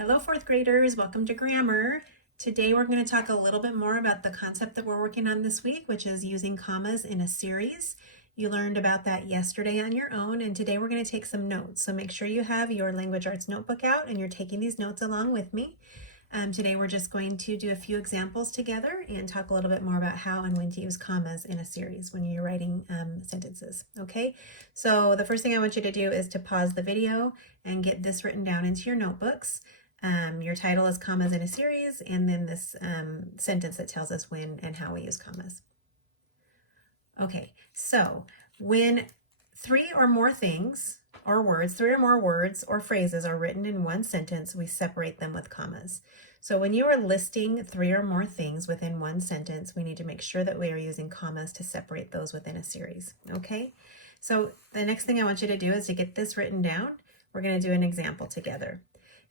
Hello, fourth graders. Welcome to Grammar. Today we're going to talk a little bit more about the concept that we're working on this week, which is using commas in a series. You learned about that yesterday on your own, and today we're going to take some notes. So make sure you have your Language Arts notebook out and you're taking these notes along with me. Today we're just going to do a few examples together and talk a little bit more about how and when to use commas in a series when you're writing sentences. Okay, so the first thing I want you to do is to pause the video and get this written down into your notebooks. Your title is Commas in a Series, and then this sentence that tells us when and how we use commas. Okay, so when three or more things or words, three or more words or phrases are written in one sentence, we separate them with commas. So when you are listing three or more things within one sentence, we need to make sure that we are using commas to separate those within a series. Okay, so the next thing I want you to do is to get this written down. We're going to do an example together.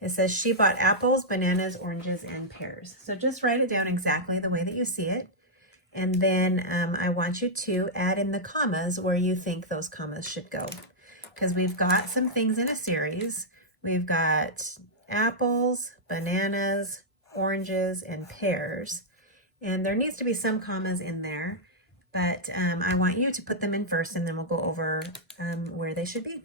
It says she bought apples, bananas, oranges, and pears. So just write it down exactly the way that you see it. And then I want you to add in the commas where you think those commas should go. Because we've got some things in a series. We've got apples, bananas, oranges, and pears. And there needs to be some commas in there. But I want you to put them in first, and then we'll go over where they should be.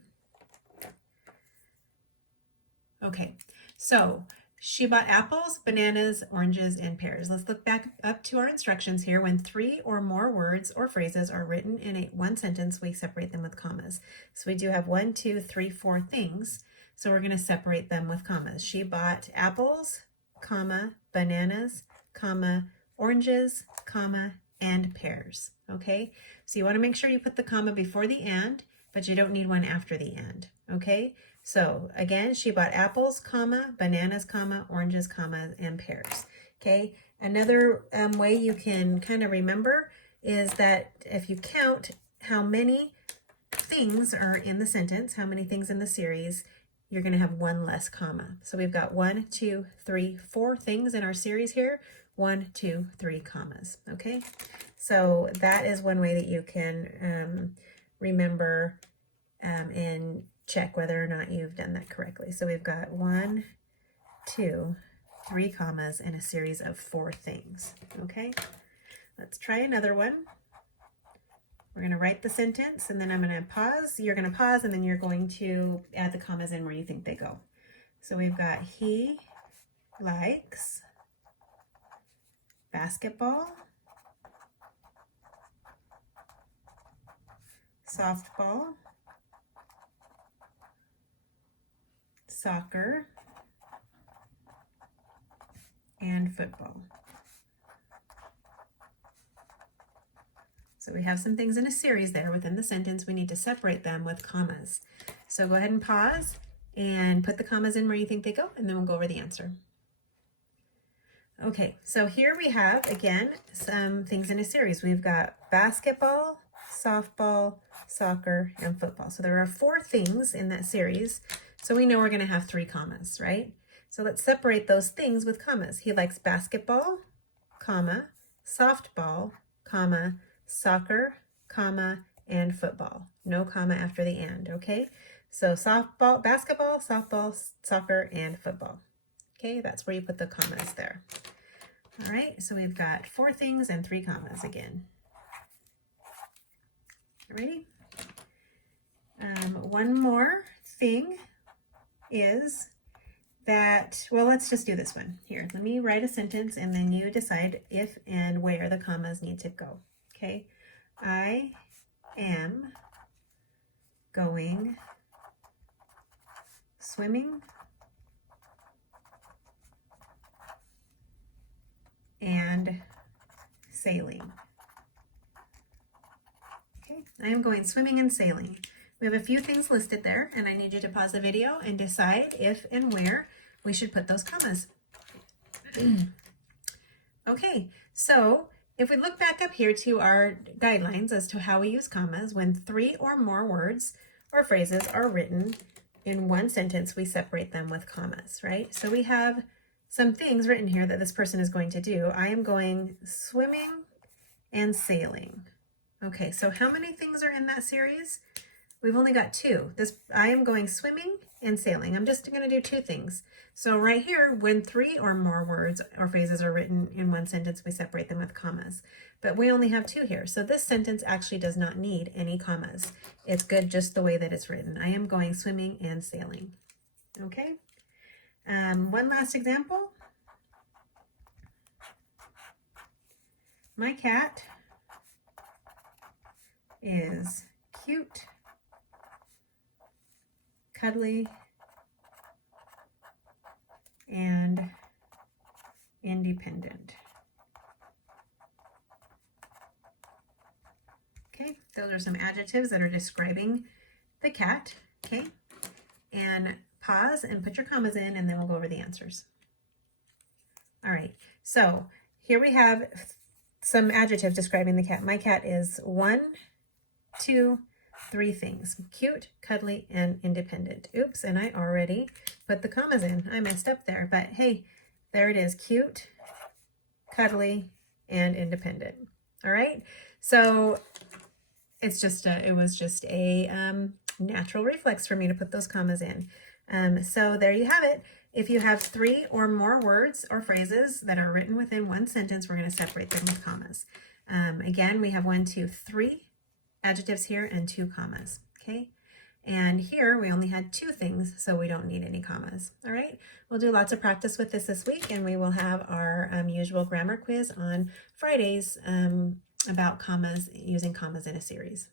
Okay, so she bought apples, bananas, oranges, and pears. Let's look back up to our instructions here. When three or more words or phrases are written in one sentence, we separate them with commas. So we do have 1, 2, 3, 4 things. So we're going to separate them with commas. She bought apples, comma, bananas, comma, oranges, comma, and pears. Okay, so you want to make sure you put the comma before the and, but you don't need one after the and. Okay, so again, she bought apples, comma, bananas, comma, oranges, comma, and pears. Okay, another way you can kind of remember is that if you count how many things are in the sentence, how many things in the series, you're going to have one less comma. So we've got 1, 2, 3, 4 things in our series here. 1, 2, 3 commas. Okay, so that is one way that you can remember and check whether or not you've done that correctly. So we've got 1, 2, 3 commas in a series of 4 things. Okay, let's try another one. We're going to write the sentence, and then I'm going to pause. You're going to pause, and then you're going to add the commas in where you think they go. So we've got he likes basketball, softball, soccer, and football. So we have some things in a series there within the sentence. We need to separate them with commas. So go ahead and pause and put the commas in where you think they go, and then we'll go over the answer. Okay, so here we have, again, some things in a series. We've got basketball, softball, soccer, and football. So there are 4 things in that series. So we know we're going to have 3 commas, right? So let's separate those things with commas. He likes basketball, comma, softball, comma, soccer, comma, and football. No comma after the and, okay? So softball, basketball, softball, soccer, and football. Okay, that's where you put the commas there. All right, so we've got 4 things and 3 commas again. Ready? One more thing is that, well, let's just do this one. Here, let me write a sentence, and then you decide if and where the commas need to go. Okay, I am going swimming and sailing. Okay, I am going swimming and sailing. We have a few things listed there, and I need you to pause the video and decide if and where we should put those commas. Okay, so if we look back up here to our guidelines as to how we use commas, when 3 or more words or phrases are written in one sentence, we separate them with commas, right? So we have some things written here that this person is going to do. I am going swimming and sailing. Okay, so how many things are in that series? We've only got 2. I am going swimming and sailing. I'm just going to do two things. So right here, when 3 or more words or phrases are written in one sentence, we separate them with commas. But we only have 2 here. So this sentence actually does not need any commas. It's good just the way that it's written. I am going swimming and sailing. Okay. One last example. My cat is cute, cuddly, and independent. Okay, those are some adjectives that are describing the cat. Okay, and pause and put your commas in, and then we'll go over the answers. All right, so here we have some adjectives describing the cat. My cat is 1, 2, 3 things: cute, cuddly, and independent. Oops, and I already put the commas in. I messed up there, but hey, there it is: cute, cuddly, and independent. All right, so it was just a natural reflex for me to put those commas in. So there you have it. If you have 3 or more words or phrases that are written within one sentence, we're going to separate them with commas. Again, we have 1, 2, 3 adjectives here and 2 commas. Okay. And here we only had 2 things, so we don't need any commas. All right. We'll do lots of practice with this week, and we will have our usual grammar quiz on Fridays about commas, using commas in a series.